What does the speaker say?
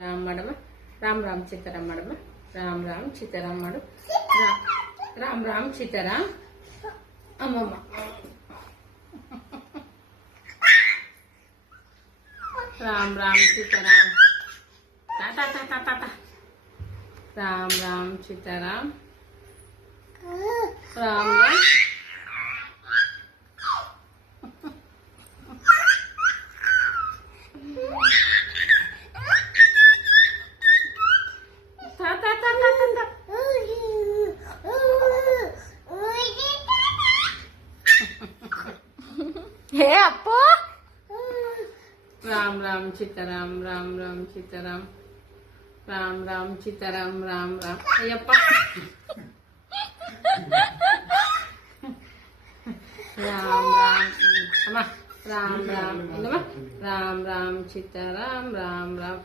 ರಾಮ್ ಮಾಡಮ್ಮ. ರಾಮ್ ರಾಮ್ ಸೀತಾರಾಮ್ ಮಾಡಮ್ಮ. ರಾಮ್ ರಾಮ್ ಸೀತಾರಾಮ್ ಮಾಡು. ರಾಮ್ ರಾಮ್ ಸೀತಾರಾಮ್. ಅಮ್ಮಮ್ಮ. ರಾಮ್ ರಾಮ್ ಸೀತಾರಾಮ್. ಟಾಟಾ ಟಾಟಾ ಟಾಟಾ. ರಾಮ್ ರಾಮ್ ಸೀತಾರಾಮ್. ರಾಮ್ ರಾಮ್. हे अप्पू राम राम सीताराम. राम राम सीताराम. राम राम सीताराम. राम राम. अय्यप्पा. राम राम अम्मा. राम राम राम राम सीताराम. राम राम.